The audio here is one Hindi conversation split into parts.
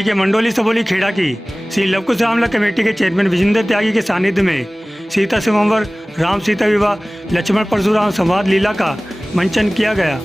सी के मंडोली सबोली खेड़ा की श्री लवकुश रामला कमेटी के चेयरमैन विजेंद्र त्यागी के सानिध्य में सीता स्वयंवर, राम सीता विवाह, लक्ष्मण परशुराम संवाद लीला का मंचन किया गया।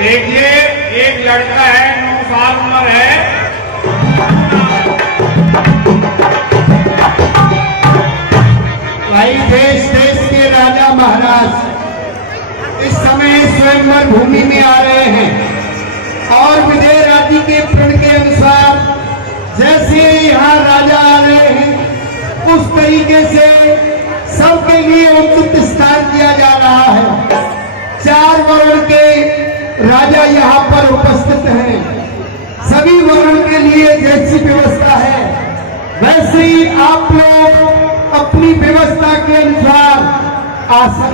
देखिए, एक लड़का है, 9 साल उम्र है। भाई देश देश के राजा महाराज इस समय स्वयंवर भूमि में आ रहे हैं और विदेह राजी के प्रण के अनुसार जैसे यहाँ राजा आ रहे हैं उस तरीके से सबके लिए उचित स्थान दिया जा रहा है। 4 वर्ण के राजा यहाँ पर उपस्थित हैं। सभी वर्ण के लिए जैसी व्यवस्था है वैसे ही आप लोग अपनी व्यवस्था के अनुसार आसन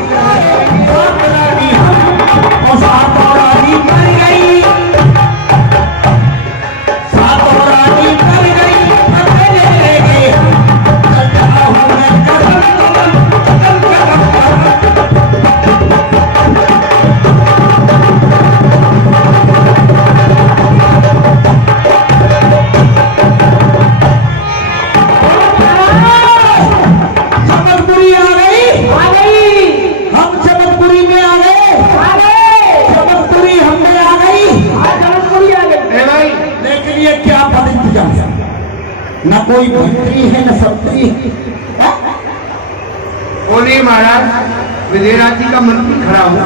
न कोई भक्ति है न शक्ति है। बोले महाराज विदेरा जी का मंत्री खड़ा हो।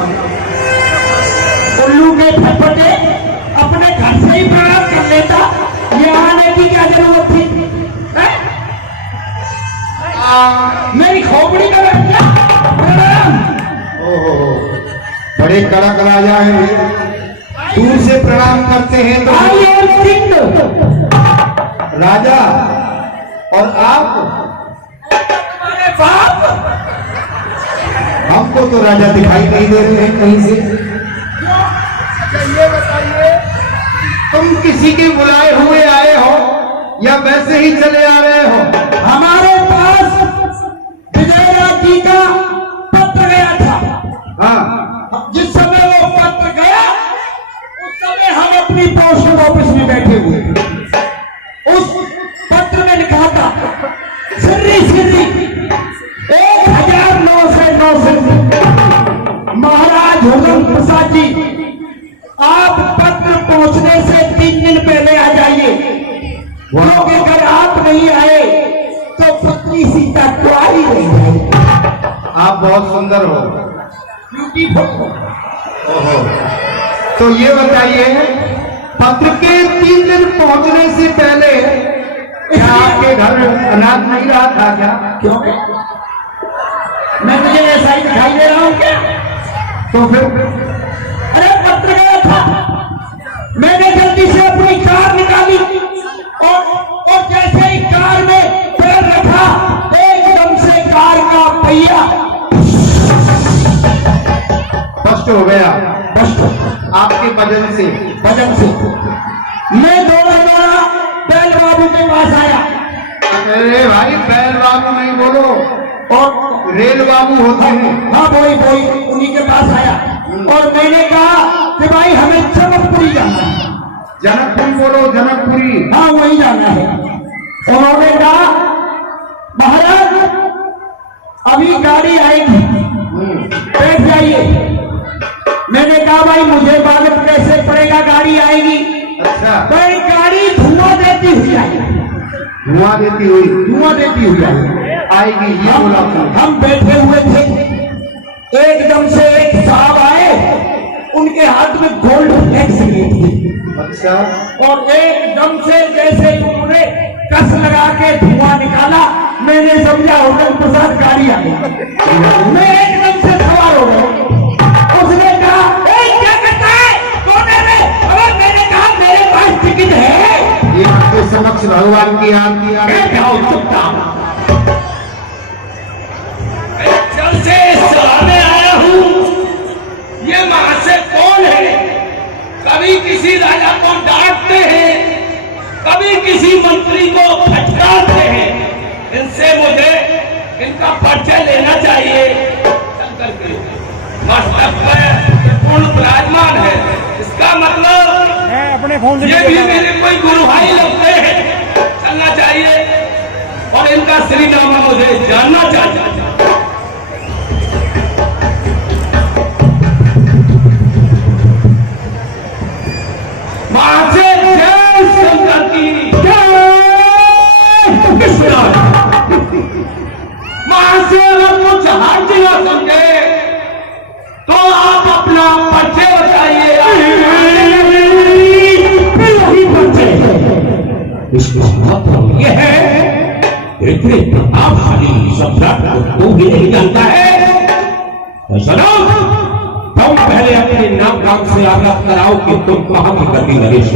उल्लू के फटफटे अपने घर से ही प्रणाम कर लेता, ये आने की क्या जरूरत थी? मेरी खोपड़ी में बैठ गया प्रणाम। ओहो, बड़े कड़क राजा है, दूर से प्रणाम करते हैं तो राजा और आप हमारे बाप, हमको तो राजा दिखाई नहीं दे रहे हैं कहीं से। ये बताइए तुम किसी के बुलाए हुए आए हो या वैसे ही चले आ रहे हो? हमारे पास विजयराज जी का पत्र गया था। हाँ, जिस समय वो पत्र गया उस समय हम अपनी पोस्ट ऑफिस में बैठे हुए थे। उस पत्र में लिखा था सिर्री 1909 महाराज हुजूर प्रसाद जी क्योंकि अगर आप नहीं आए तो पुत्री सीता कुआरी रह जाएगी। आप बहुत सुंदर हो। ब्यूटीफुल। ओहो। तो ये बताइए, पत्र के 3 दिन पहुंचने से पहले क्या आपके घर अनाज नहीं रहा था क्या? क्यों? मैं मुझे ऐसा ही दिखाई दे रहा हूं क्या? तो फिर अरे पत्र गया था, मैंने जल्दी से अपनी कार निकाली और जैसे ही कार में पैर रखा एकदम से कार का पहिया कष्ट हो गया बस्ट आपके वजन से। मैं दौड़ा बैल बाबू के पास आया। अरे भाई, बैल बाबू नहीं बोलो, और रेल बाबू होते हैं। हाँ वही उन्हीं के पास आया और मैंने कहा कि भाई हमें जनकपुरी जाना है। जनकपुरी बोलो, जनकपुरी। हाँ वही जाना है। उन्होंने कहा महाराज अभी गाड़ी आएगी, बैठ जाइए। मैंने कहा भाई मुझे मालूम कैसे पड़ेगा गाड़ी आएगी। अच्छा। भाई गाड़ी धुआं देती हुई आएगी। धुआं देती हुई आएगी, ये बोला आपने। हम बैठे हुए थे, एकदम से एक साहब आए, उनके हाथ में गोल्ड फ्लैक्स लिए थे। अच्छा। और एकदम से जैसे उन्होंने कस लगा के धुआं निकाला, मैंने समझा होटल प्रसाद गाड़ी आ गई। मैं एकदम से सवार हो गया। उसने कहा क्या करता है, कौन है रे? अरे मैंने कहा मेरे पास टिकट है। ये आपके समक्ष भगवान की आरती आ रही है। चुपचाप चल से सलामे आया हूँ। ये महाशय कौन है? कभी किसी राजा को डांटते हैं, कभी किसी मंत्री को फटकारते हैं। इनसे मुझे इनका परिचय लेना चाहिए। चल करके मस्तक पर पूर्ण विराजमान है, इसका मतलब अपने फोन से ये भी मेरे कोई गुरु भाई लगते हैं। चलना चाहिए और इनका श्रीनामा मुझे जानना चाहिए। वहां से जय शंकर की जय कृष्ण। वहां से अगर कुछ हर्ज न समझे तो आप अपना परिचय बताइए। वही परिचय ये है, इतने प्रतापशाली सम्राट को तू भी नहीं जानता है तो सुनो, तुम पहले अपने नाम काम से आगाह कराओ कि तुम कहां की गति नरेश।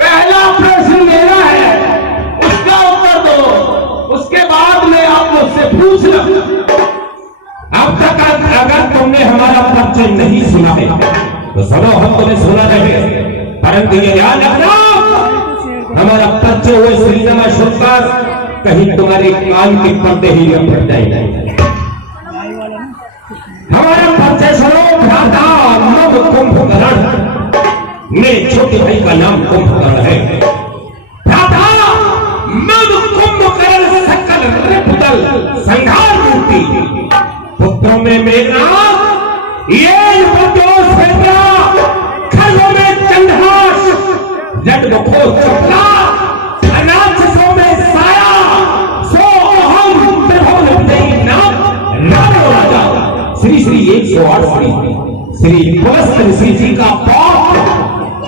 पहला प्रश्न मेरा है, उसका उत्तर दो, उसके बाद में आप मुझसे पूछ लो। अब तक अगर तुमने हमारा परिचय नहीं सुना है तो सुनो, हम तुम्हें सुना रहे, परंतु ये ध्यान रखना हमारा परिचय हुए श्रीनामा सुनकर कहीं तुम्हारे कान के पर्दे ही न फट जाए। हमारा परिचय सुनो। भ्राता नव कुंभकर्ण, मेरे छोटे भाई का नाम कुंभकर्ण है। भ्राता नव कुंभकर्ण सकल रिपुदल संहार मूर्ति, पुत्रों में मेरा ये बदोष बेटा, खलों में चंद्रहास, जड मुखो चपला, अनाथ में साया, सो अहम त्रिभुवन विजयी नाम राजो राजा, श्री श्री 108 श्री पुलस्त्य ऋषि जी का पौत्र,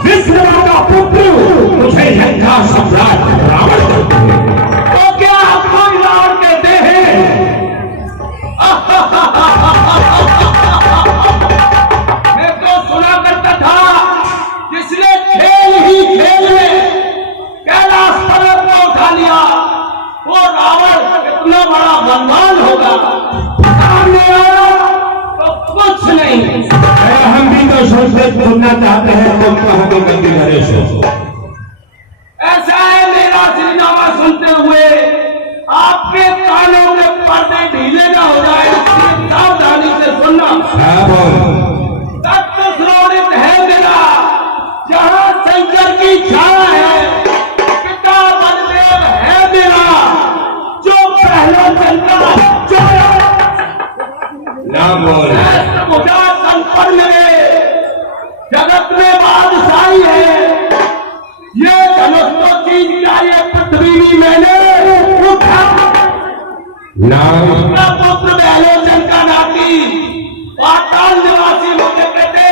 विष्णु का पुत्र, मुझे लंका सम्राट रावण कहते हैं। तो क्या आपको रावण कहते हैं? मैं तो सुना करता था जिसने खेल ही खेल में कैलाश पर्वत को उठा लिया वो रावण इतना बड़ा बलवान होगा। सामने आया तो कुछ नहीं। हम भी तो सोचते सुनना चाहते हैं, तुम कहां की गति नरेश हो। ऐसा है, मेरा श्रीनामा सुनते हुए आपके कानों के पर्दे ढीले ना हो जाए, सावधानी से सुनना। तत्व श्रोणित है मेरा, जहां शंकर की छाया है, पिता बलदेव है मेरा, जो पहला चंद्रमा नाम संपन्न में जगत में बादशाही है। ये धनुष को चीज का ये पृथ्वी भी मैंने उठा नाम पुत्र बहलोचन का नाती पाताल निवासी मुझे कहते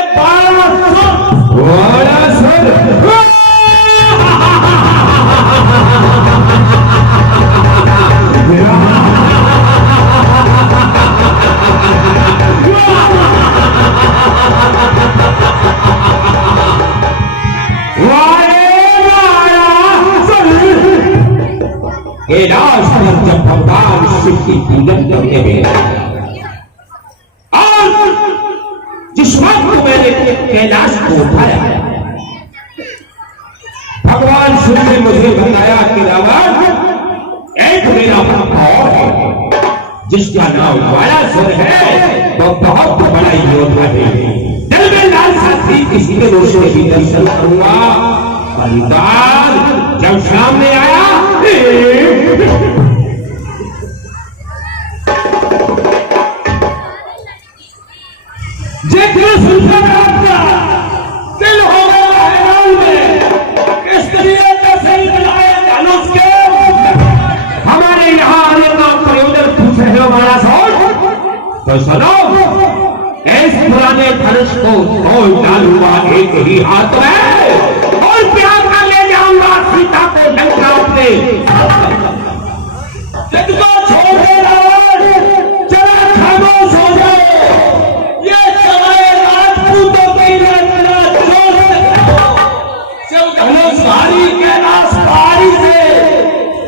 जब भगवान शिव की पूजन करते हुए और जिस वक्त मैंने कैलाश को उठाया, भगवान शिव ने मुझे बताया कि रावण एक मेरा भक्त और है जिसका नाम वालासुर है, वो बहुत बड़ा योद्धा है। दिल में लालसा थी किसी के रोशे ही दर्शन करूंगा, बलिदान जब सामने आया दिल हो गया हैरान में किस तरीके का सही बनाए धनुष के हमारे यहाँ आने का प्रयोजन पूछ रहे हो बड़ा सौ, तो सुनो, इस पुराने धनुष को तोड़ डालूंगा एक ही हाथ में और प्यार का ले जाऊंगा सीता को लंका अपने जिनको छोड़ दे रावण, चला खामोश हो जाए। ये सवाए राजपूतों की रचना जोर से धनुष भारी कैलाश पहाड़ी से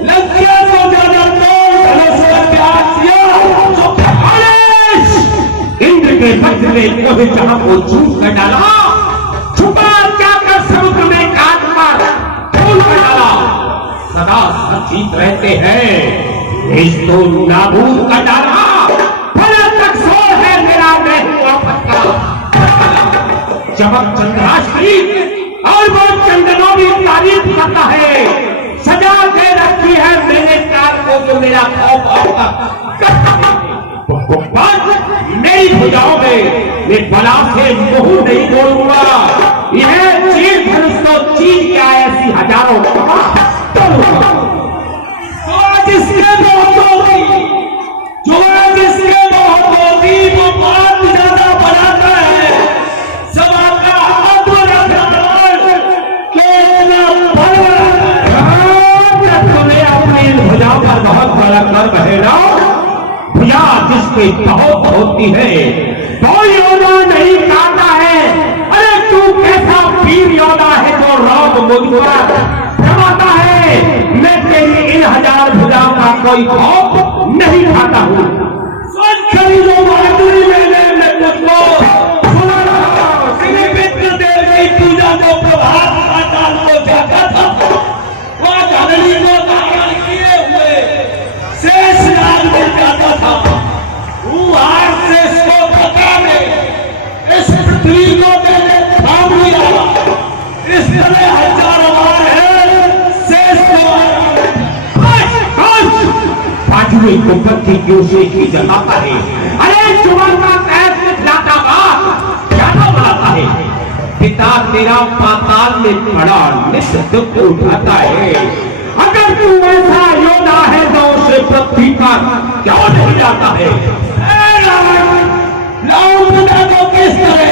लंका को जाना तोड़ धनुष का त्याग किया जो इंद्र के वज्र ने कभी जहां को चूक कर डाला, छुपा जाकर समुद्र में काट कर खोल कर डाला, सदा सचेत रहते हैं इसको नाबूद कर डाला, भला तक सो है मेरा मैं हुआ पक्का। चमक चंद्राश्री और वो चंदनों की तारीफ करता है, सजा के रखी है मेरे काल को जो मेरा मेरी भुजाओं में मैं बला से मुंह नहीं बोलूंगा, यह चीर धनुष को चीर के ऐसी हजारों करूंगा। जिसके बहुत होती वो बात ज्यादा बनाता है, सभा का तुम्हें अपनी भुजाओं पर बहुत बड़ा गर्व है ना, भुजा जिसकी बहुत होती है तो योद्धा नहीं खाता है। अरे तू कैसा वीर योद्धा है जो राम मुझको जमाता है, मैं तेरी इन 1000 भुजाओं का कोई खौफ नहीं खाता हूँ। सोच खरीदो बहादुरी मैंने मुझको मित्र देव की पूजा को प्रभात पाताल को जाता था, वह धरणी को धारण किए हुए शेष नाग मिल जाता था। हार से इसको पता में इस पृथ्वी को मैंने थाम लिया, इस तरह 1000 बार है शेष बाजुए को पत्थी क्यों से की जलाता है, अरे चुमन का पैर लाता बात क्या बनाता है, पिता तेरा पाताल में खड़ा नित्य दुख उठाता है। अगर तू ऐसा योद्धा है तो उसे पृथ्वी पर क्यों नहीं जाता है। को किस तरह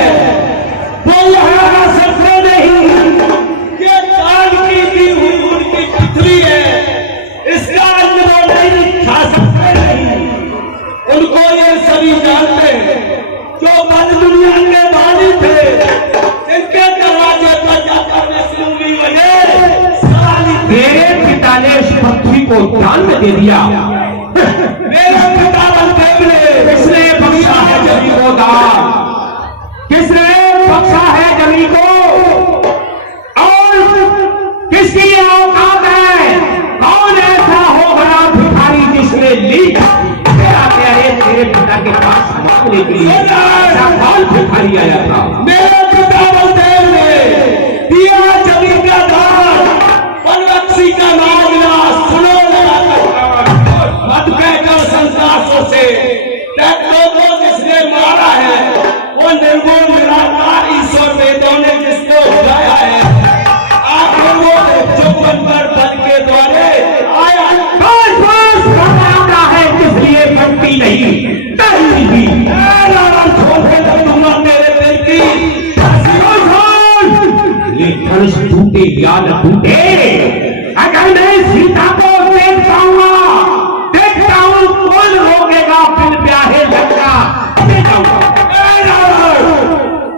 वो यहाँ सफर नहीं, ये काल की दी हुई उनकी पृथ्वी है, इसका अन्न वो नहीं खा सकते नहीं। उनको ये सभी जानते हैं जो बद दुनिया के बानी थे, इनके दरवाजे पर जाकर मैं सुनूंगी मेरे पिता ने इस पृथ्वी को दान में दे दिया, मेरे पिता बलदेव ने किसने बख्शा है जमी को दान, किसने बख्शा है जमी को, और किसकी ये औकात है, कौन ऐसा हो बड़ा भिखारी जिसने ली तेरे पिता के पास मांगने के लिए कौन भिखारी आया था। मेरे पिता बलदेव ने दिया जमीन का दान, वनवक्षी का नाम लिया, सुनो मत कहकर संसारों से टैक्टों को जिसने मारा है वो निर्गुण निराकार ईश्वर वेदों ने जिसको बुलाया है, आखिर वो चुप टूटे या न टूटे, अगर मैं सीता को देख पाऊंगा, देखता हूं कौन रोकेगा बिन ब्याहे लंका, ले जाऊंगा।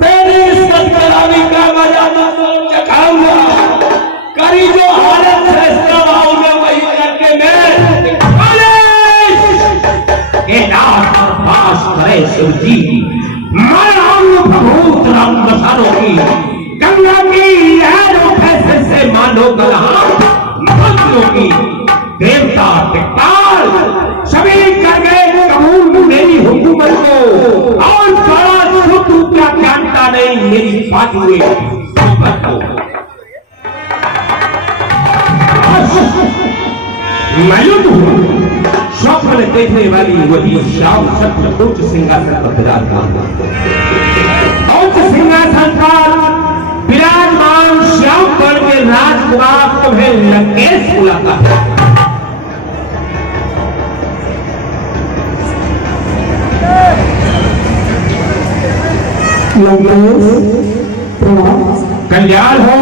तेरी इज्जत कराने का मजा तो चखाऊंगा, करी जो हालत है सवाऊंगा वही करके मैं पास करे शिव जी, मैं रंग भभूत रंग बसारों की, गंगा की लहरों फैसले से मानो गलहा मंत्रों की, देवता दिक्पाल सभी कर गए कबूल मेरी हुकूमत को, और बड़ा सुख क्या जानता नहीं मेरी बात हुए हुकूमत को। मैं तो स्वप्न देखने वाली वही श्याम सत्य उच्च सिंहासन पर विराजमान, उच्च सिंहासन पर विराजमान श्याम पर के राजकुमार तुम्हें लंकेश बुलाता है। कल्याण हो,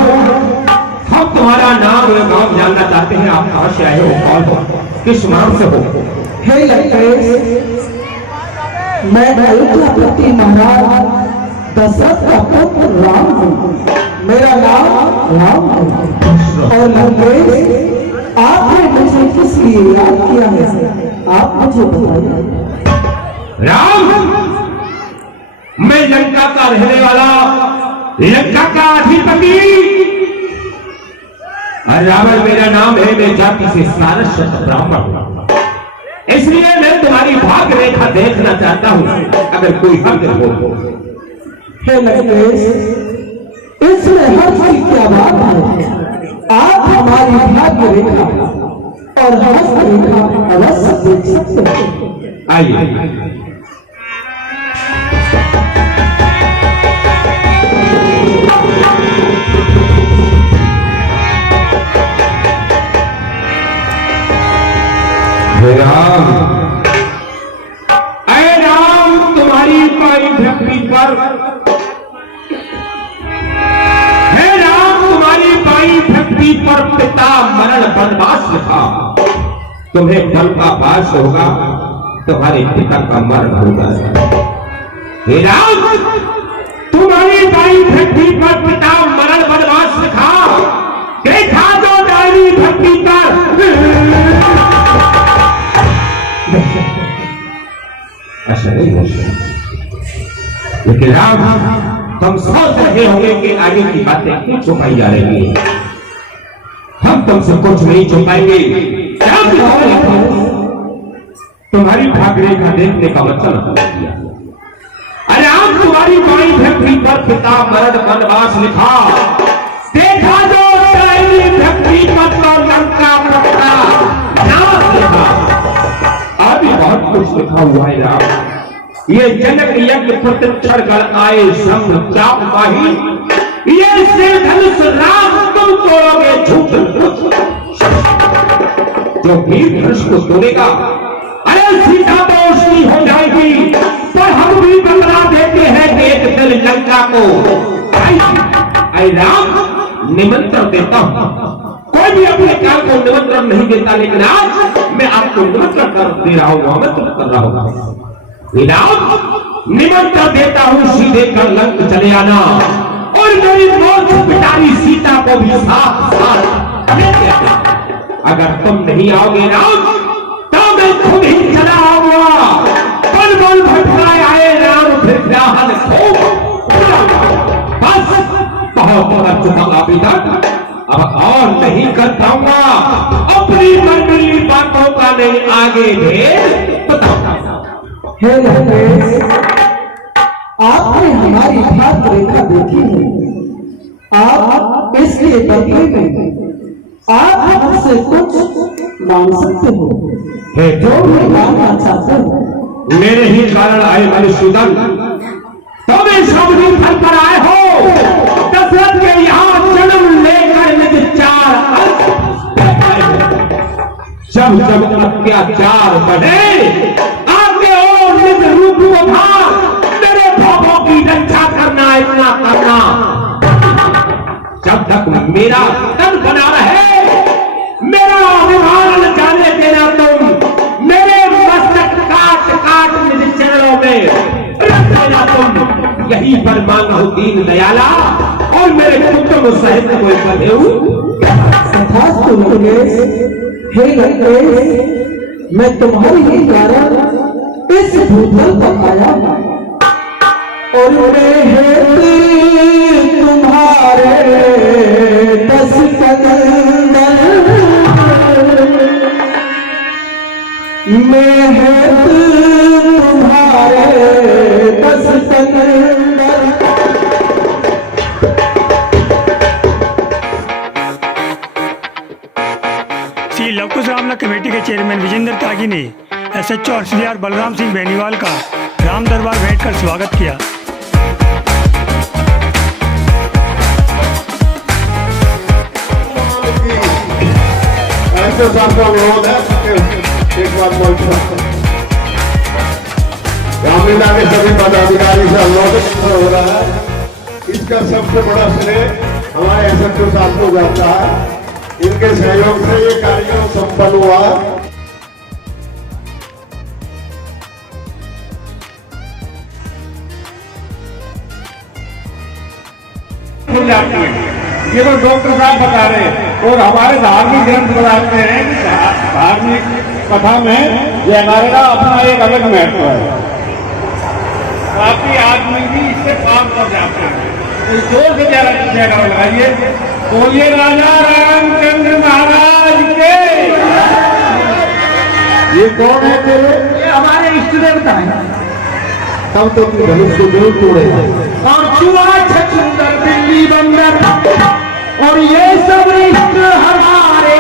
हम तुम्हारा नाम और गांव जानना चाहते हैं। आप कहां से आए हो, कौन हो, किस नाम से हो? हे लंकेश, मैं अयोध्यापति महाराज दशरथ का पुत्र राम हूँ। मेरा नाम राम है। और लंकेश, आपने मुझे किस लिए याद किया है, आप मुझे बताइए। राम, मैं लंका का रहने वाला, लंका का अधिपति, और रावण मेरा नाम है। मैं जाति से सारस्वत ब्राह्मण हूं, इसलिए मैं तुम्हारी भाग रेखा देखना चाहता हूं, अगर कोई हक हो। हे लंकेश, इसमें हर्ष की क्या बात है। आप हमारी भाग्य रेखा और हस्त रेखा अवश्य देख सकते हैं। आइए। राम, अरे राम, तुम्हारी पाई भक्ति पर, हे राम, तुम्हारी पाई भक्ति पर पिता मरण वनवास लिखा। तुम्हें फल का पास होगा, तुम्हारे पिता का मरण होगा। हे राम, तुम्हारी पाई भक्ति पर पिता मरण वनवास लिखा। देखा जो डायरी भक्ति पर, ऐसा नहीं हो सकता। लेकिन राम, तुम सोच रहे होंगे कि आगे की बातें क्यों छुपाई जा रही है। हम तुमसे कुछ नहीं छुपाएंगे। तुम्हारी भाग रेखा देखने का मतलब किया। अरे राम, तुम्हारी बाई भक्ति पर पिता मरण वनवास लिखा। देखा जो भक्ति पर तो लंका पड़ता नाम लिखा। अभी बहुत कुछ लिखा हुआ है राम। ये जनक यज्ञ प्रतिक्षण कर आए संग चाप माही, ये से धनुष राम तुम तोड़ोगे झूठ। जो वीर धनुष को तोड़ेगा, अरे सीता तो उसकी हो जाएगी। पर हम भी बदला देते हैं कि एक दिल लंका को। आई राम, निमंत्रण देता हूं। कोई भी अपने काल को निमंत्रण नहीं देता, लेकिन आज मैं आपको निमंत्रण कर दे रहा हूं, आमंत्रण कर रहा हूं। निमंत्रण देता हूं, सीधे कर लंक चले आना, और मेरी मौत पिटारी सीता को भी साथ साथ लेते आना। अगर तुम नहीं आओगे राम, तो मैं खुद ही चला आऊंगा। बल बल भटकाए आए राम, फिर ब्याहन हो। बस बहुत कर चुका अभी तक, अब और नहीं कर पाऊंगा। अपनी मंडली बातों का नहीं आगे भेज बताऊंगा। हे लंकेश, आपने हमारी भाग रेखा देखी है। आप इसके बदले में आप हमसे कुछ मांग सकते हो, जो भी मांगना चाहते हो। मेरे ही कारण आए मधुसूदन, तुम इस अवधि फल पर आए हो। दशरथ के यहाँ जन्म लेकर निज चार जब जब अत्याचार बढ़े, आगे और निज रूप उठा, मेरे भावों की रक्षा करना, इतना करना। जब तक मेरा तन बना रहे, मेरा अभिमान जाने देना तुम, मेरे मस्तक काट काट मेरे चरणों में रख देना तुम, यही पर मांगो दीन दयाला और मेरे कुटुंब सहित कोई बधेऊ। तथास्तु लंकेश, हे लंकेश, मैं तुम्हारी ही कारण इस भूतल पर आया और मैं हेतु तुम्हारे 10 कंदन, मैं हेतु तुम्हारे 10 कंदन। श्री लवकुश रामला कमेटी के चेयरमैन विजेंद्र त्यागी ने SHO और CR बलराम सिंह बेनीवाल का राम दरबार भेंट कर स्वागत किया। ऐसे साहब का अनुरोध है एक बात बोलता रामलीला के सभी पदाधिकारी से अनुरोध हो रहा है, इसका सबसे बड़ा श्रेय हमारे SHO साहब को जाता है। इनके सहयोग से ये कार्यक्रम संपन्न हुआ। ये तो डॉक्टर साहब बता रहे हैं और हमारे धार्मिक ग्रंथ बताते हैं कि धार्मिक कथा में जयकारे का अपना एक अलग महत्व है। काफी आदमी भी इससे काम कर जाते हैं। तो जोर से जयकारा लगाइए, बोलिए राजा रामचंद्र महाराज के। ये कौन है तेरे? ये हमारे इष्ट देवता है। तब तो अपने धनुष को जरूर तोड़ेगा। और चूहा छछूंदर बिल्ली बंदर और ये सब इष्ट हमारे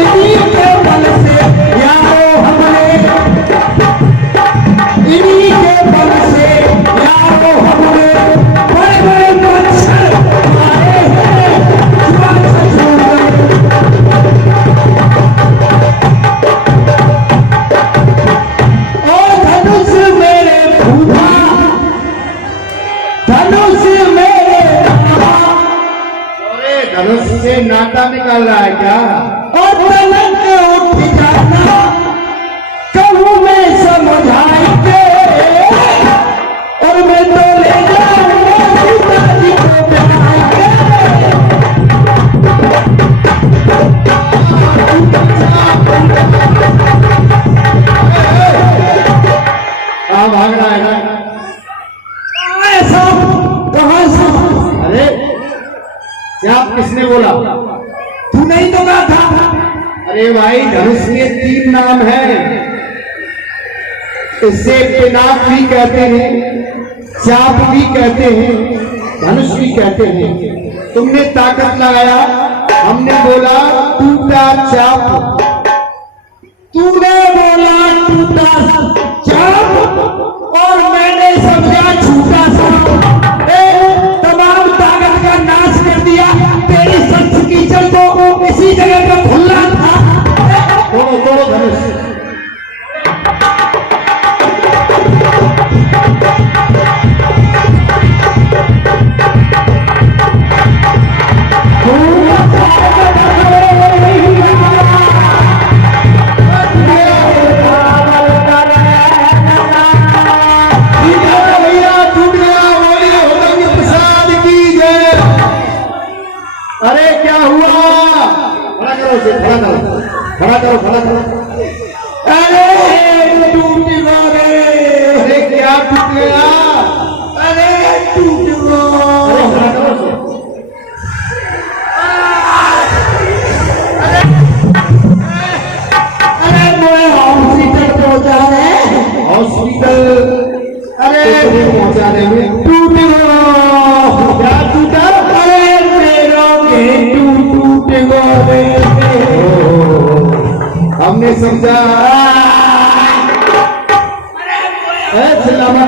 इन्हीं के बल से यारो हमने, इन्हीं के बल से यारो हमने बड़े बड़े मच्छर मारे हैं। चूहा छछूंदर धनुष मेरे भूमा, धनुष मेरे अरे धनुष से नाता निकाल रहा है क्या? और तलक उठ जाना कहूँ मैं समझाई के, और मैं तो ले जाऊंगा पिताजी को बिठाई के। कहाँ भाग रहा है ना? ऐसा कहाँ से? अरे क्या किसने बोला? तू नहीं तो कहा था? अरे भाई धनुष के 3 नाम हैं। इसे पिनाक भी कहते हैं, चाप भी कहते हैं, धनुष भी कहते हैं। तुमने ताकत लगाया, हमने बोला टूटा चाप, तूने बोला टूटा चाप और मैंने समझा छूटा सांप। तमाम ताकत का नाश कर दिया। तेरी सख्त कीचड़ को इसी जगह पर भूलना था। तोड़ो तोड़ो धनुष। भैया टूट गया, बोलिए होगा प्रसाद की जय। अरे क्या हुआ? खड़ा करो उसे, खड़ा करो, खड़ा करो, खड़ा करो। अरे टूट गए। अरे क्या टूट गया? अरे टूट अरे गए। खड़ा करो उसे। अरे मैं हॉस्पिटल पहुंचा रहे। हॉस्पिटल? अरे पहुंचाने में टूट गया। क्या टूटा? अरे मेरा गेंटू टूट गए। हमने समझा चिल्लाना।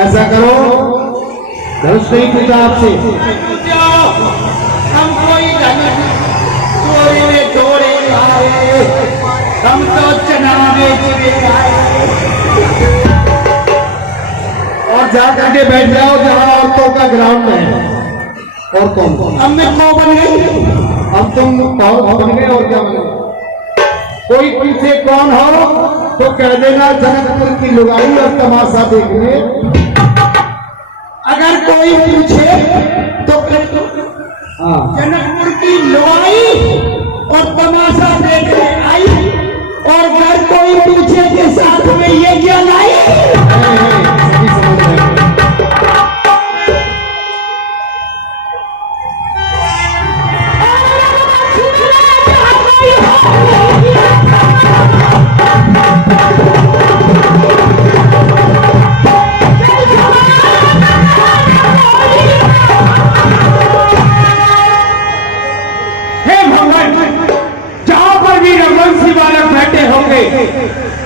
ऐसा करो, धनुष नहीं टूटा आपसे। हम कोई धनुष चोरी में चोरी खाए। हम तो चनावे और जा करके बैठ जाओ जहां औरतों का ग्राउंड है। और कौन अब मैं कौ बन गई। अब तुम औरत बन गए और क्या बन गए? कोई पीछे कौन हो तो कह देना जनकपुर की लुगाई और तमाशा देखने। अगर कोई पूछे तो जनकपुर की लुगाई और तमाशा देखने आई, और अगर कोई पूछे के साथ में ये क्या लाई। सभी समझ रहे हैं।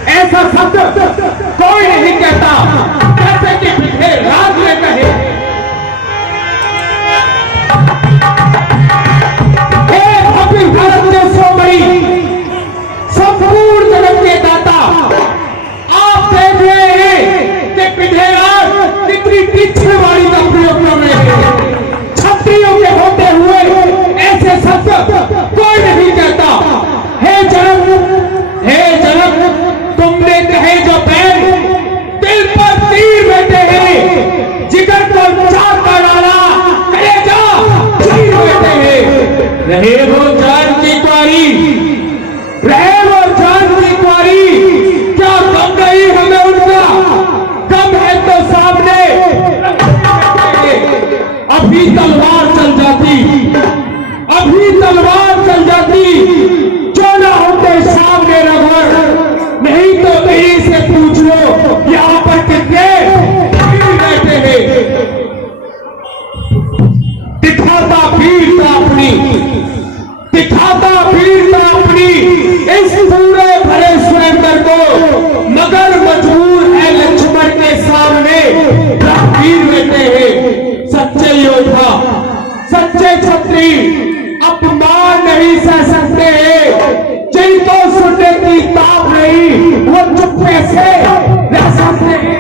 ऐसा शब्द कोई नहीं कहता जैसे कि पिछले रात में कहे, हे अपनी भारत के सोमरी, संपूर्ण जगत के दाता, आप देख रहे हैं कि पिछले रात कितनी तीक्ष्ण वाणी का प्रयोग कर रहे हैं। क्षत्रियों के होते हुए ऐसे शब्द कोई नहीं कहता। हे जनक, तुमने कहे जो बैल दिल पर तीर बैठे हैं, जिगर को चाक कर डाला, कलेजा चीर बैठे हैं। रहे वो जान की क्वारी, रहे वो जान की क्वारी, क्या कम नहीं हमें उनका? कम है तो सामने अभी तलवार चल जाती, अभी तलवार चल जाती, जो ना होते सामने रघुवर। नहीं तो कहीं से पूछ लो यहाँ पर कितने बैठे हैं। दिखाता वीरता अपनी, दिखाता वीरता अपनी इस पूरे भरे स्वयंवर को, मगर मजबूर है लक्ष्मण के सामने वीर बैठे हैं। सच्चे योद्धा, सच्चे छत्री अपमान नहीं सह सकते, जिनको सुनने की ताप नहीं वो चुप्पे से रह सकते हैं।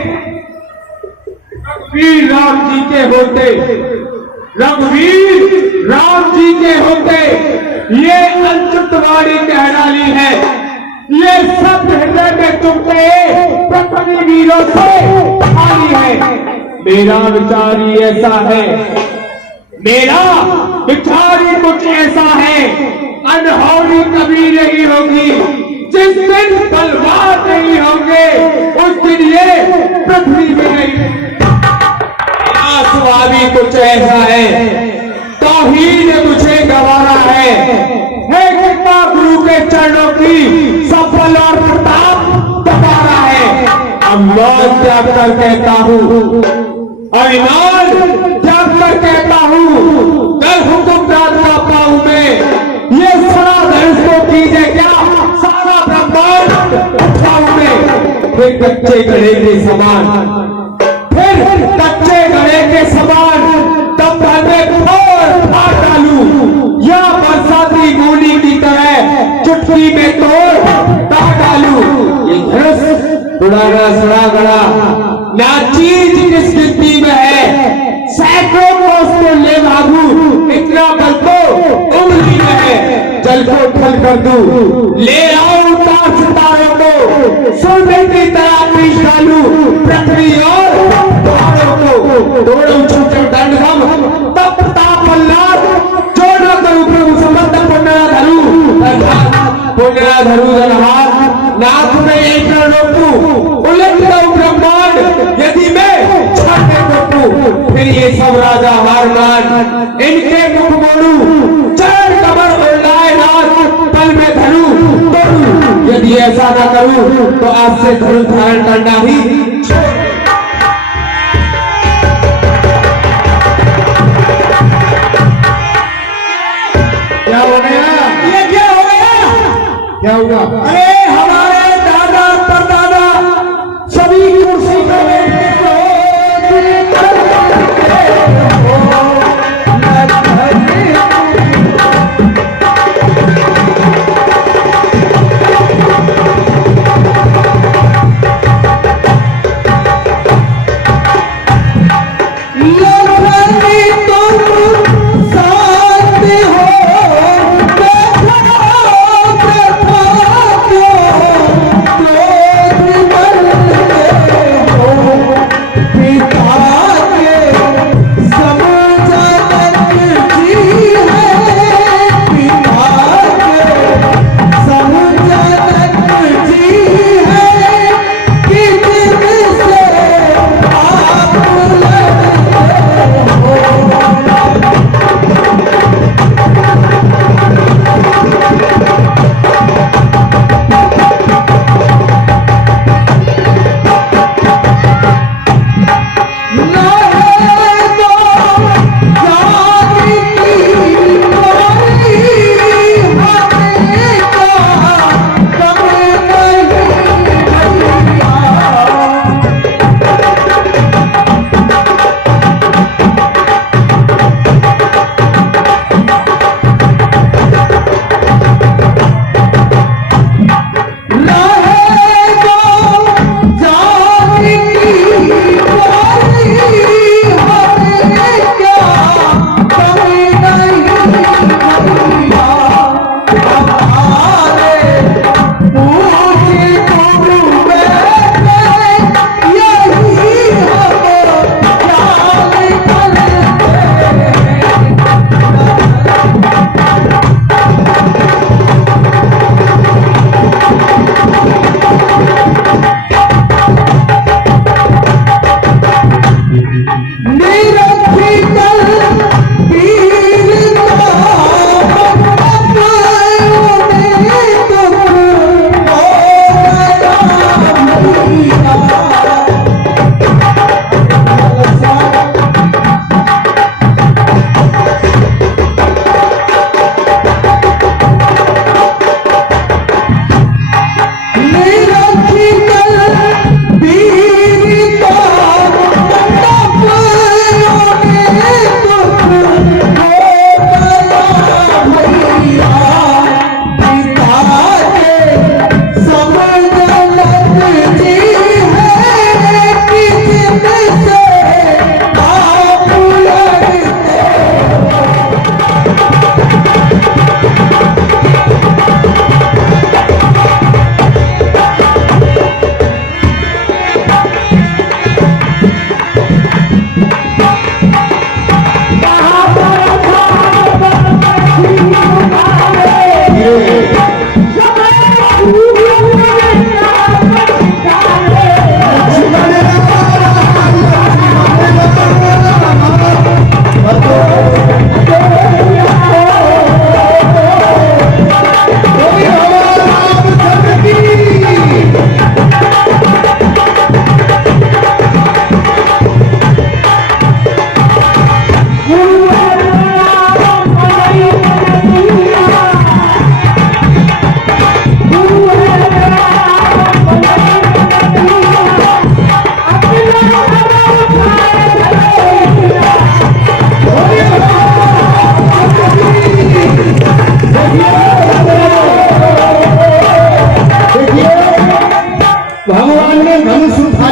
रघुवीर राम जी के होते, रघुवीर राम जी के होते ये अंचित वाणी कह डाली है, ये सब हृदय में चुपते प्रकृति वीरों से खाली है। मेरा विचार ही ऐसा है, मेरा विचार ही कुछ ऐसा है, अनहोनी कभी नहीं होगी। जिस दिन तलवार नहीं होंगे उस दिन ये पृथ्वी में नहीं। स्वामी कुछ ऐसा है, तौहीद मुझे गवारा है कृपा गुरु के चरणों की सफल और प्रताप दोबारा है। अब मौत त्याग कर कहता हूँ, अभिमान त्याग कर कहता हूँ, कल हुक्मराज का पाऊं मैं, ये सारा धनुष को कीजिए क्या, सारा ब्रह्मांड उठाऊं मैं। फिर कच्चे गढ़े के समान, फिर कच्चे गढ़े के समान तब में फोड़ फाड़ डालू, या बरसाती गोली की तरह चुटकी में तोड़ डालू। ये धनुष उड़ागा सड़ागड़ा ना चीज किस गिनती में है, सैकड़ों कोस को ले भागू, इतना बल तो उंगली में है। जल को ठल कर दूं, ले आओ तार सितारों को, सोने की तरह पीस डालू पृथ्वी और पहाड़ों को। तोड़ो छूटे दंडगम तब ताप अल्लाह, जो न करूं प्रभु संबंध पुण्यरा धरू धनहार, नाथ में एक न रोकू, उलट दो ब्रह्मांड यदि मैं छाटे रोकू। फिर ये सब राजा हार मान, इनके मुख मोड़ू, चरण कमर उल्लाए नाथ, पल में धरू तोड़ू। यदि ऐसा न करूं तो आज से धनुष धारण करना ही क्या हो गया? ये क्या हो गया? क्या हुआ? अरे हमारे दादा परदादा सभी कुर्सी पे बैठे हो,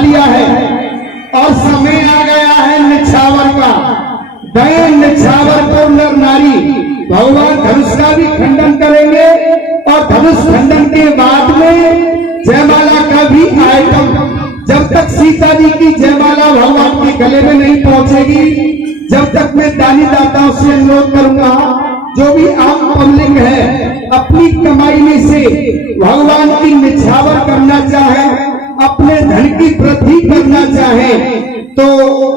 लिया है और समय आ गया है निछावर का। बहन निछावर को नर नारी भगवान धनुष का भी खंडन करेंगे और धनुष खंडन के बाद में जयमाला का भी आइटम। जब तक सीता जी की जयमाला भगवान के गले में नहीं पहुंचेगी, जब तक मैं दानी दाताओं से अनुरोध करूंगा, जो भी आम पब्लिक है अपनी कमाई में से भगवान की निछावर करना चाहे, अपने धन की वृद्धि करना चाहे, तो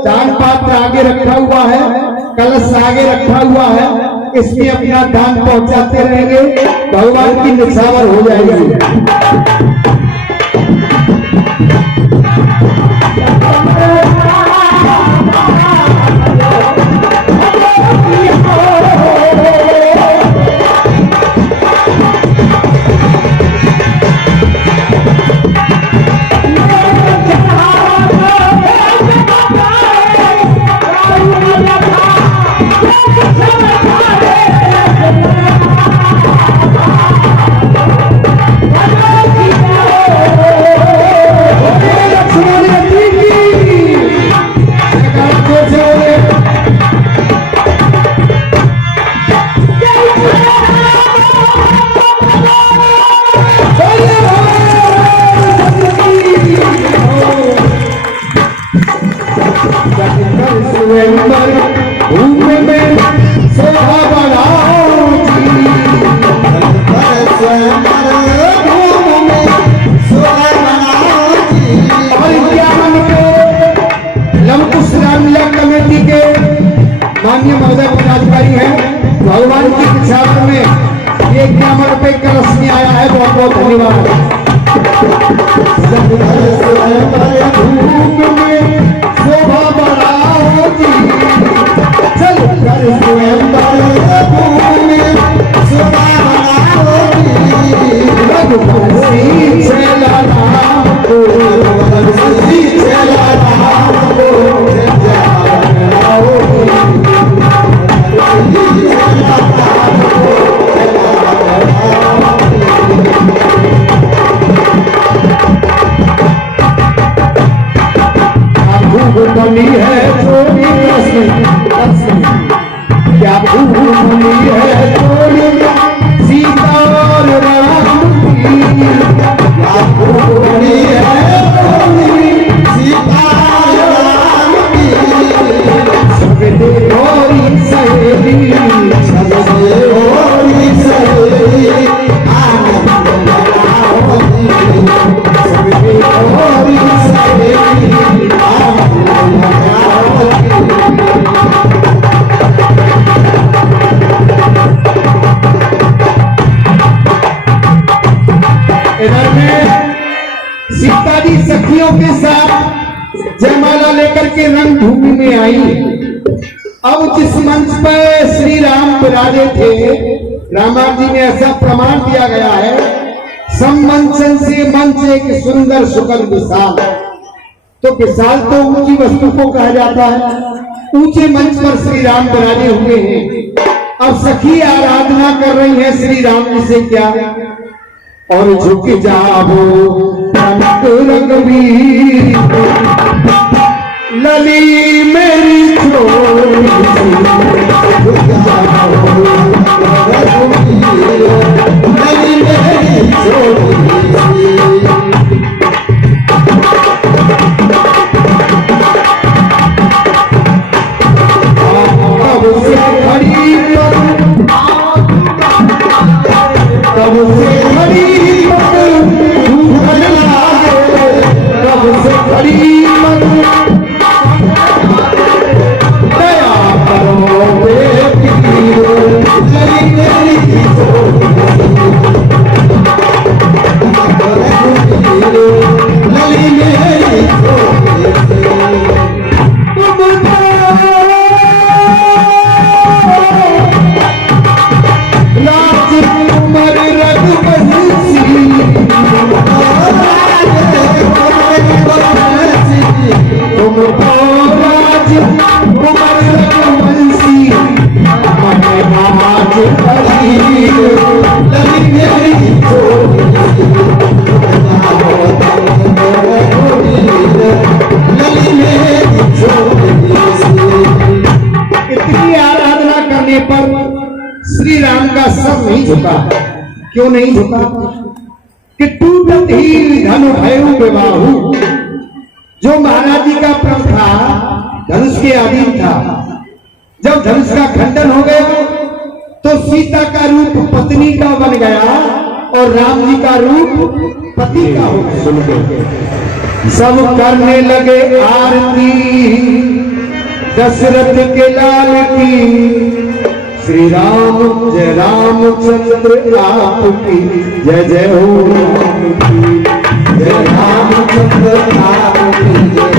दान पात्र आगे रखा हुआ है, कलश आगे रखा हुआ है, इसमें अपना दान पहुंचाते रहेंगे, भगवान की निछावर हो जाएगी। माननीय महोदय पदाधिकारी हैं, भगवान की निछावर में ये 51 रुपए कलश में आया है, बहुत बहुत धन्यवाद। शोभा बढ़ाओ जी, चल कर स्वयंवर भूमि शोभा बढ़ाओ जी, रघुवंशी चला राम को, रघुवंशी चला राम को, बनी है चोरी क्या भूमि है चोरी सीता और राम की, क्या भूमि है चोरी सीता और राम की, सबसे होरी सहेली, सबसे होरी सहेली, आनंद मनाओ जी, सबसे होरी सहेली, इधर में सीता जी सखियों के साथ जयमाला लेकर के रंग भूमि में आई। अब जिस मंच पर श्री राम विराजे थे, रामायण जी में ऐसा प्रमाण दिया गया है, सम्मंचन से मंच एक सुंदर सुकर विशाल। तो विशाल तो ऊंची वस्तु को कहा जाता है। ऊंचे मंच पर श्री राम विराजे हुए हैं। अब सखी आराधना कर रही है श्री राम जी से क्या, और झुक जाओ रघुवीर लली मेरी छोरी सी, झुक जाओ रघुवीर लली मेरी छोरी सी। तब से खड़ी दया करो बेटी, झुका। क्यों नहीं झुका? कि टूटत ही धनु भयउ विवाहु। जो महाराज जी का प्रण था धनुष के अधीन था, जब धनुष का खंडन हो गया तो सीता का रूप पत्नी का बन गया और राम जी का रूप पति का हो गया। सब करने लगे आरती दशरथ के लाल की। श्री राम जय रामचंद्र आपकी जय जय हो राम की। जय रामचंद्र आपकी जय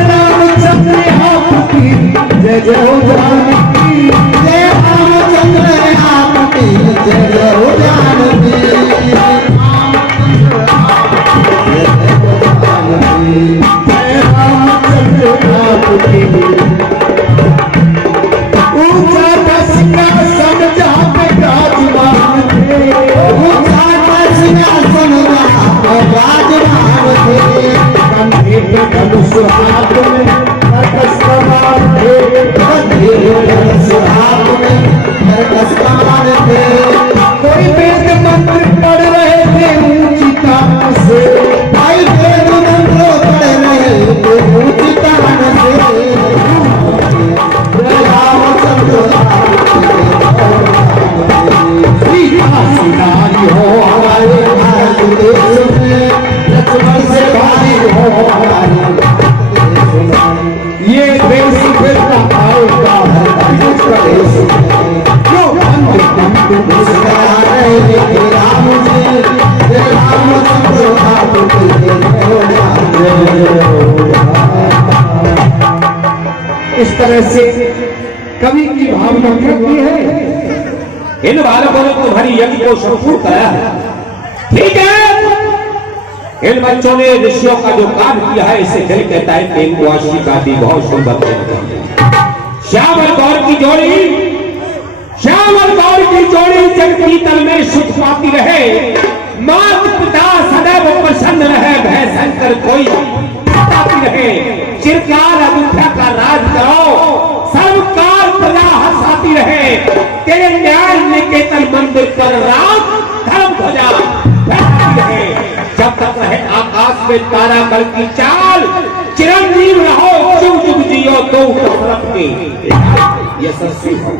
रामचंद्र आपकी जय जय हो जानकी। जय रामचंद्र आपकी जय जय हो जानकी। जय रामचंद्र आपकी। ऊंचा सिंहासन जहाँ पे विराजमान थे, ऊंचा सिंहासन जहाँ पे विराजमान थे। कंधे पे धनुष हाथ में कर्कश कमान थे, कंधे पे धनुष हाथ में कर्कश कमान थे। कोई वेद मंत्र पढ़ रहे थे ऊंची तान से, कोई वेद मंत्र पढ़ रहे थे ऊंची तान से। सीतारी हो हमारे भारत देश में, लक्ष्मण से भारी हो हमारे ये देश फिर आएगा प्रदेश क्यों बंद बंद मुस्कुरा रहे राम जी। जय रामचंद्र आपकी इस तरह से कवि की भावना करती है। इन बालकों ने तुम्हारी यज्ञ को संपूर्ण कराया है, ठीक है। इन बच्चों ने ऋषियों का जो काम किया है इसे दिल कहता है कि इनको आशीर्वाद दी। बहुत सुंदर श्यामल गौर की जोड़ी, श्यामल गौर की जोड़ी जगती तल में सुख पाती रहे। माता पिता सदैव प्रसन्न रहे, भय शंकर कोई पाती रहे। चिरकाल अयोध्या का राज करो, सर्वकाल प्रजा हंसाती रहे। तेरे न्याय निकेतन मंदिर पर राम धर्म ध्वजा फहराती रहे। जब तक रहे आकाश में तारा बल की चाल, चिरंजीव रहो जुग जुग जियो दो तरफ के यशस्वी हो।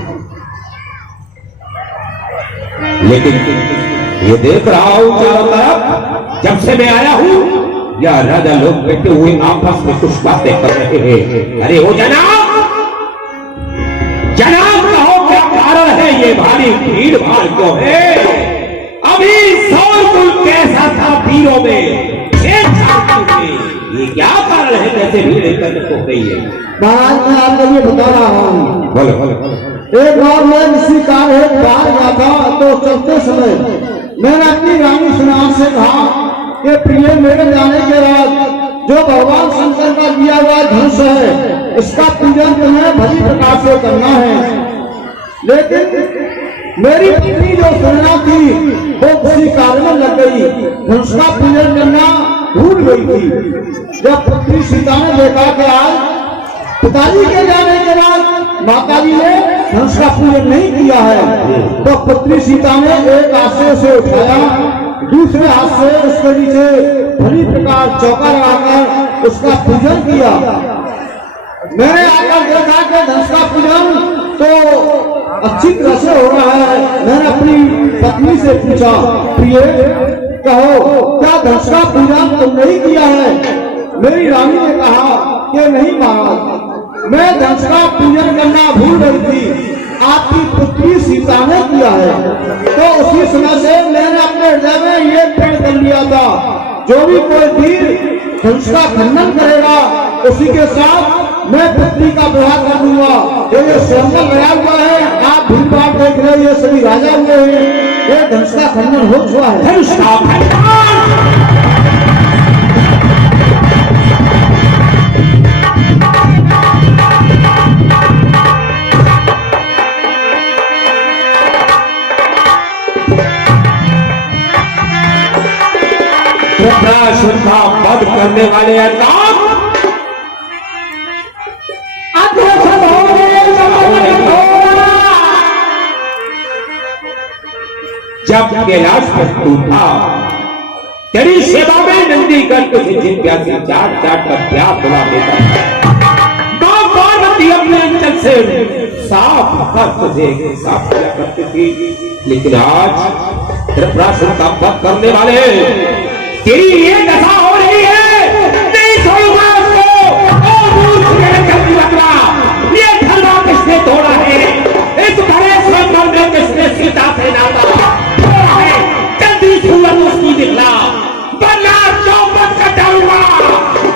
लेकिन ये देख रहा हूं चारों तरफ, जब से मैं आया हूं या राजा लोग बैठे हुए आपस में कुछ बातें कर रहे हैं। अरे हो जनाब, जनाब कहो क्या कारण है ये भारी भीड़ भाड़ क्यों है? अभी शोरगुल कैसा था वीरों में, ये क्या कारण है? कैसे भीड़ एकत्रित हो गई है? महाराज मैं आपको ये बता रहा हूँ। बोलो बोलो। एक बार मैं इसी कार्य बाहर गया था तो चलते समय मैंने अपनी रानी सुनार से कहा कि प्रिय मेरे जाने के बाद जो भगवान शंकर का दिया हुआ धनुष है इसका पूजन तुम्हें भली प्रकार से करना है। लेकिन मेरी पत्नी जो सुनना थी वो किसी कार्य में लग गई, धनुष का पूजन करना भूल गई थी। जब पुत्री सीता ने देखा कि आज पिताजी के जाने के बाद माता जी ने धनुष का पूजन नहीं किया है, तो पुत्री सीता ने एक हाथ से उसे उठाया, दूसरे हाथ से उसके नीचे भली प्रकार चौका लगाकर उसका पूजन किया। मैंने आकर देखा कि धनुष का पूजन तो अच्छी तरह से हो रहा है। मैंने अपनी पत्नी से पूछा, प्रिय कहो क्या धनुष का पूजन तुम नहीं किया है? मेरी रानी ने कहा कि नहीं महाराज, मैं धनुष का पूजन करना भूल रही थी, आपकी पुत्री सीता ने किया है। तो उसी समय से मैंने अपने हृदय में ये प्रण कर लिया था, जो भी कोई वीर धनुष का खंडन करेगा उसी के साथ मैं पुत्री का विवाह कर दूंगा। ये स्वयं गया हुआ है, आप भीड़ भाड़ देख रहे हैं, ये सभी राजा हुए हैं, ये धनुष का खंडन हो चुका है। धनुष का श्रद्धा बद करने वाले नाम जब कैलाश पर तू था, तेरी सेवा में नंदीगढ़ तुझे जिज्ञासी चाट चाट कर प्यार बुला देता था। गांव पार्वती अपने अंचल से साफ कर तुझे साफ किया करती थी, लेकिन आज त्रिपुरासुर का वध करने वाले तेरी ये दशा हो रही है। नहीं छोड़ूंगा उसको और मूर्ख जल्दी बतला, ये धर्मा किसने तोड़ा है? इस बड़े स्वयंवर में किसने सीता से नाता तोड़ा है? जल्दी सूरत उसकी दिखला, वरना चौपट कर डालूंगा।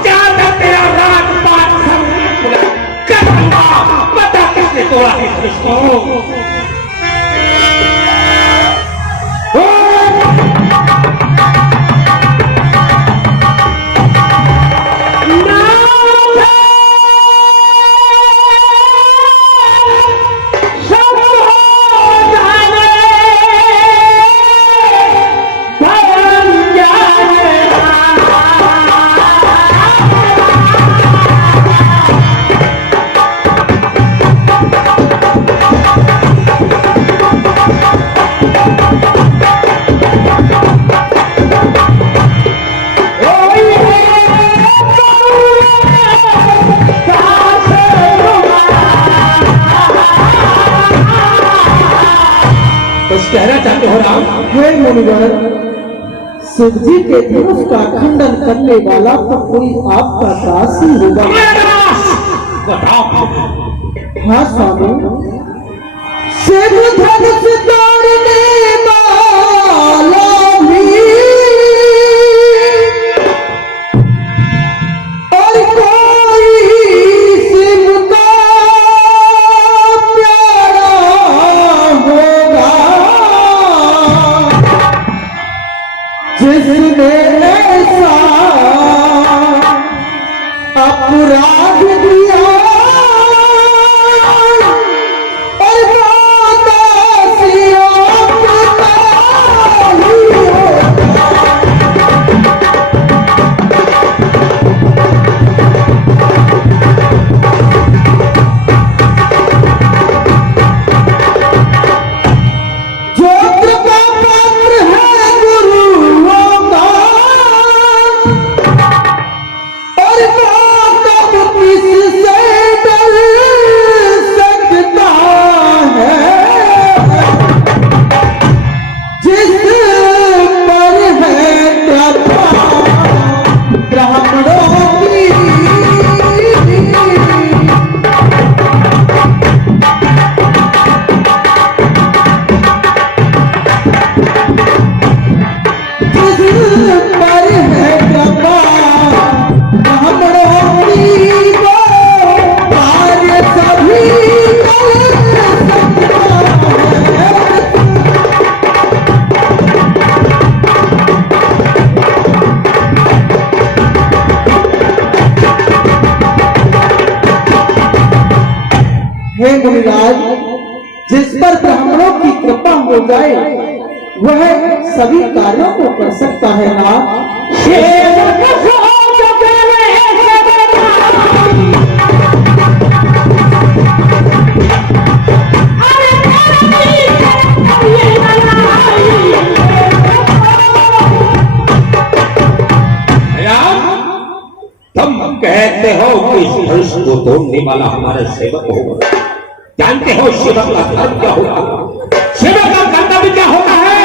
क्या तेरा राजपाट सब कर दूंगा। बता किसने तोड़ा है इसको? कहना चाहते हो राम? हे मुनिवर, शिव जी के धनुष का खंडन करने वाला तो कोई आपका दास ही होगा। हाँ स्वामी, शिव धनुष तोड़ने वाला भी और कोई शिव का प्यारा होगा, जिसने ऐसा अपराध किया और दासियों का ही होगा। जो कृपा पात्र है गुरुओं का और वो कब किससे डर सकता है? जिस पर है कृपा ब्राह्मणों की, जिस पर है कृपा ब्राह्मणों की, वो कार्य सभी कर सकता है। हे मुनिराज, जिस पर ब्राह्मणों की कृपा हो जाए वह सभी कार्यों को कर सकता है ना। तुम कहते हो कि इस धनुष को तोड़ने वाला हमारा सेवक होगा। जानते हो सेवक का धर्म क्या होता है? सेवक का कर्तव्य क्या होता है?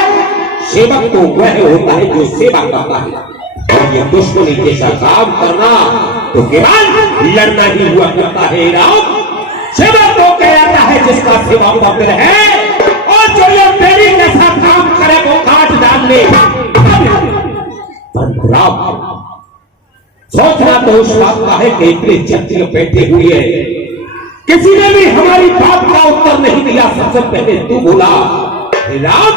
सेवक तो वह होता है जो सेवा करता है, और ये दुश्मनी जैसा काम करना तो केवल लड़ना ही हुआ करता है। राम, सेवक तो कहता है जिसका सेवा पवित्र है, और जो ये तेरी जैसा काम करे वो काट डालने। राम, सोचना तो उस बात का है कि इतने क्षत्रिय बैठे हुए है, किसी ने भी हमारी बात का उत्तर नहीं दिया। सबसे पहले तू बोला राम,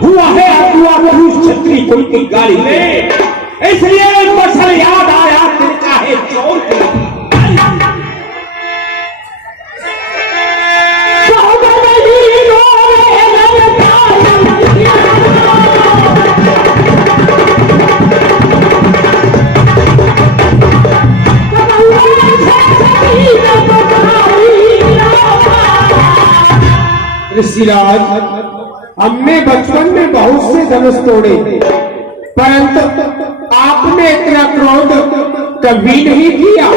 हुआ है अगुआ क्षत्रिय कुल की गाड़ी में, इसलिए मसल याद आया तिनका है चोर की। ऋषिराज, हमने बचपन में बहुत से धनुष तोड़े, परंतु आपने इतना क्रोध कभी नहीं किया।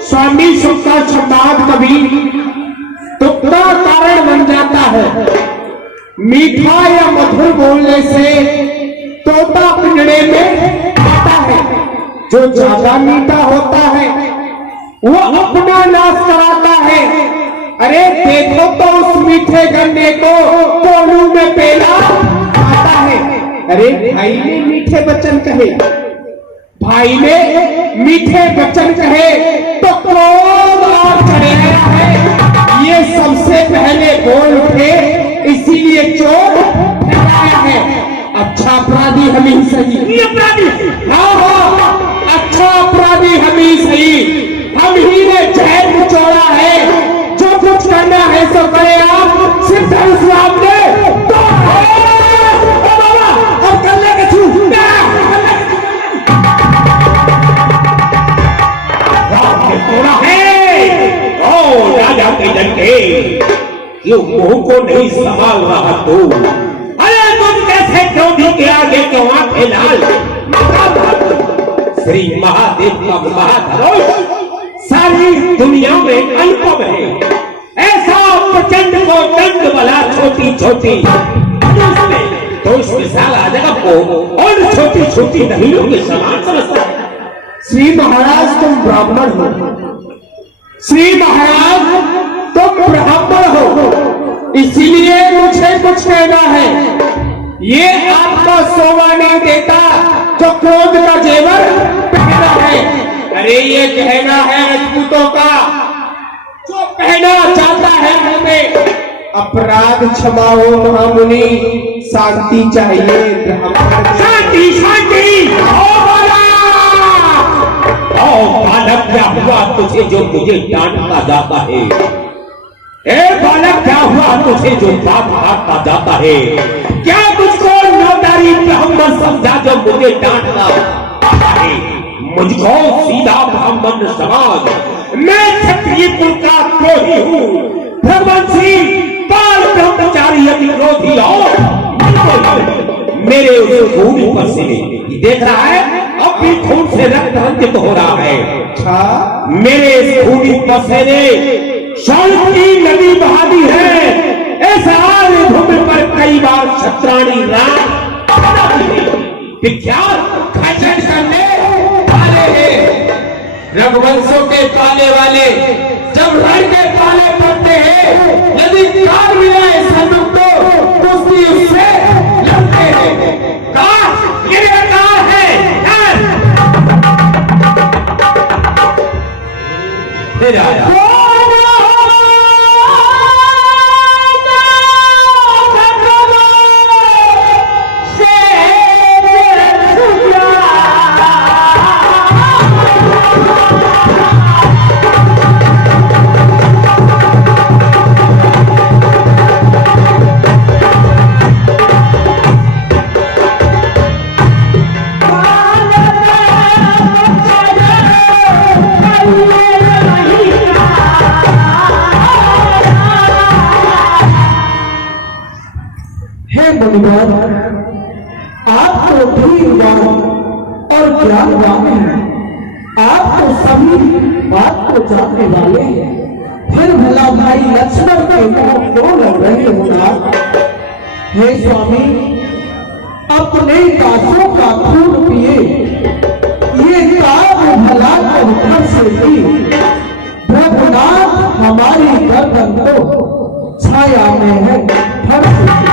स्वामी सुख का संवाद कभी दुख का कारण बन जाता है। मीठा या मधुर बोलने से तोता पिंजड़े में आता है, जो ज्यादा मीठा होता है वो अपना नाश कराता है। अरे देखो तो उस मीठे गन्ने को कोलू में पेला आता है। अरे भाई ने मीठे वचन कहे, भाई ने मीठे वचन कहे तो क्रोध और चढ़ गया है। ये सबसे पहले बोल उठे, इसीलिए चोर ठहराया है। अच्छा अपराधी हम ही सही, अपराधी हाँ, अच्छा अपराधी हम ही सही। हम ही ने जहर निचोड़ा है। जो कुछ करना है सो करे आप, सिर्फ धनुष ने तो बाबा और कर लेंगे राजा के लड़के ये मुंह को नहीं संभाल रहा तू। अरे तुम कैसे क्यों दी के आगे क्यों आंखें लाल? श्री महादेव का महाधनुष सारी दुनिया में अनुपम है। ऐसा प्रचंड को दंड वाला छोटी छोटी तो इस विशाल जगह को और छोटी छोटी नदियों के समान समझता है। श्री महाराज तुम ब्राह्मण हो, श्री महाराज तुम ब्राह्मण हो, इसीलिए मुझे कुछ कहना है। ये आपका शोभा नहीं देता जो क्रोध का जेवर पहना है। अरे ये कहना है राजपूतों का, जो पहना चाहता है हमें। अपराध क्षमा हो महामुनि, शांति चाहिए ब्राह्मण। शांति शांति बालक क्या हुआ तुझे जो मुझे डांटता जाता है? ए बालक क्या हुआ तुझे जो बात काटता जाता है? क्या तुझको नौतारी ब्राह्मण समझा जो मुझे डांटता है? मुझको सीधा ब्राह्मण समाज, मैं क्षत्रिय कुल का द्रोही हूँ। भगवान सिंह बाल ब्रह्मचारी अति क्रोधी और मेरे उस भूमि पर से देख रहा है अब भी खून से रक्त रंजित हो रहा है। अच्छा, मेरे इस भूमि पर से शांति नदी बहा दी है। ऐसा भूमि पर कई बार छत्राणी रात विख्यात खचन करने वाले हैं। रघुवंशों के पाले वाले जब रण के पाले पड़ते हैं, यदि काल मिलाए संदूक तो कुश्ती उससे लड़ते हैं। ये कार है फिर आया आप तो धीरवान और ज्ञानवान हैं, आप तो सभी बात को जानने वाले हैं। फिर भला भाई लक्ष्मण के मुंह क्यों लग रहे हो? हे स्वामी, अपने दासों का खून पिए, ये काम भला कर घर से भी भगवान हमारी गर्दन को छाया में है फर से।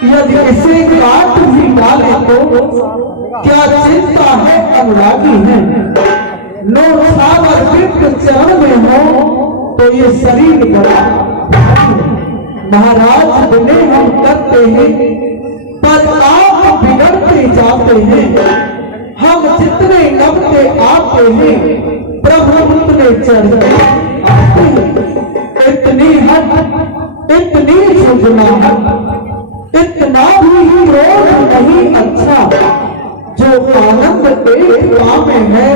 यदि इसे काट भी डाले तो क्या चिंता है? अनुरागी है नो सावर विप्र चरण में हो तो ये शरीर बड़ा। महाराज बने हम करते हैं पर आप बिगड़ते जाते हैं। हम जितने नबते आते हैं प्रभु उतने चढ़ते आते हैं। इतनी हद इतनी सुजनाहट इतना भी क्रोध नहीं अच्छा। जो आनंद एक पावे है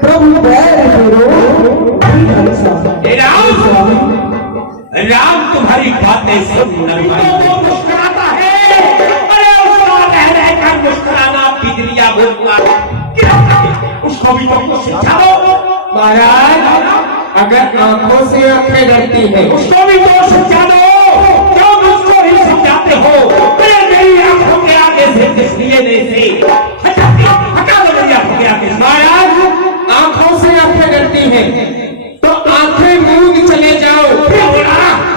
प्रभु बैर विरोध नहीं अच्छा। राम तुम्हारी बातें सुन मुस्कुराता है। उसको भी तो कुछ शिक्षा दो। महाराज अगर आंखों से आंखें डरती हैं उसको भी तो शिक्षा दो। क्यों मुझको ही समझाते हो? अरे मेरी आंखों के आगे से इसलिए नहीं से हटा दो मेरी आंखों के आगे से। महाराज आंखों से आंखें डरती हैं तो आंखें मूंद चले जाओ।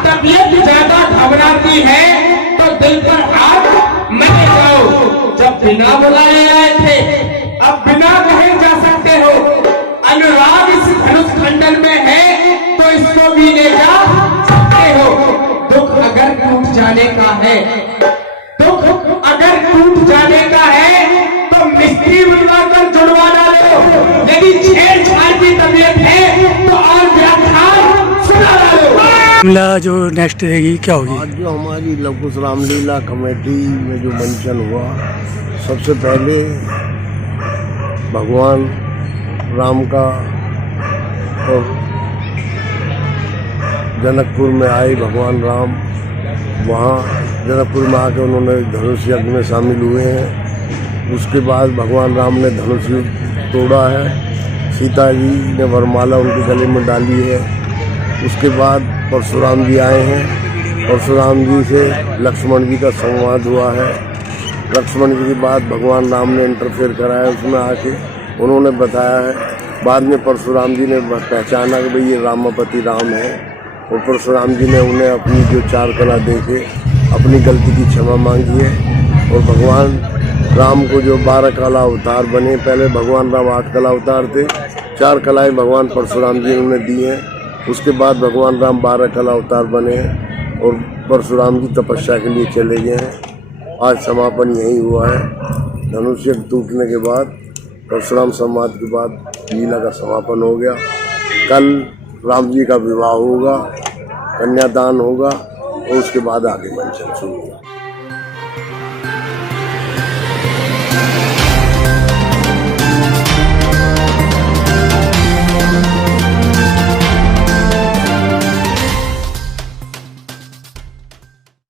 तबीयत ज्यादा घबराती है तो दिल पर हाथ मत जाओ। जब बिना बुलाए आए थे अब बिना कहे जा सकते हो। अनुराग इस धनुष खंडन में है तो इसको भी ले जा सकते हो। दुख अगर टूट जाने का है, दुख अगर टूट जाने का है तो मिस्त्री बुलवाकर जुड़वा डालो। यदि छेड़छाड़ की तबीयत है तो और व्याख्यान सुना डालो। मामला जो नेक्स्ट रहेगी क्या होगी? आज जो हमारी लवकुश रामलीला कमेटी में जो मंचन हुआ, सबसे पहले भगवान राम का और जनकपुर में आए भगवान राम, वहाँ जनकपुर में आके उन्होंने धनुष यज्ञ में शामिल हुए हैं। उसके बाद भगवान राम ने धनुष तोड़ा है, सीता जी ने वरमाला उनके गले में डाली है। उसके बाद परशुराम जी आए हैं, परशुराम जी से लक्ष्मण जी का संवाद हुआ है। लक्ष्मण जी के बाद भगवान राम ने इंटरफेयर कराया, उसमें आके उन्होंने बताया है। बाद में परशुराम जी ने पहचाना कि भाई ये रामापति राम है, और परशुराम जी ने उन्हें अपनी जो 4 कला दे के अपनी गलती की क्षमा मांगी है। और भगवान राम को जो 12 कला अवतार बने, पहले भगवान राम 8 कला अवतार थे, 4 कलाएँ भगवान परशुराम जी ने उन्हें दी हैं। उसके बाद भगवान राम 12 कला अवतार बने हैं और परशुराम जी तपस्या के लिए चले गए हैं। आज समापन यही हुआ है। धनुष यज्ञ टूटने के बाद परशुराम संवाद के बाद लीला का समापन हो गया। कल राम जी का विवाह होगा, कन्यादान होगा और उसके बाद आगे मंचन शुरू होगा।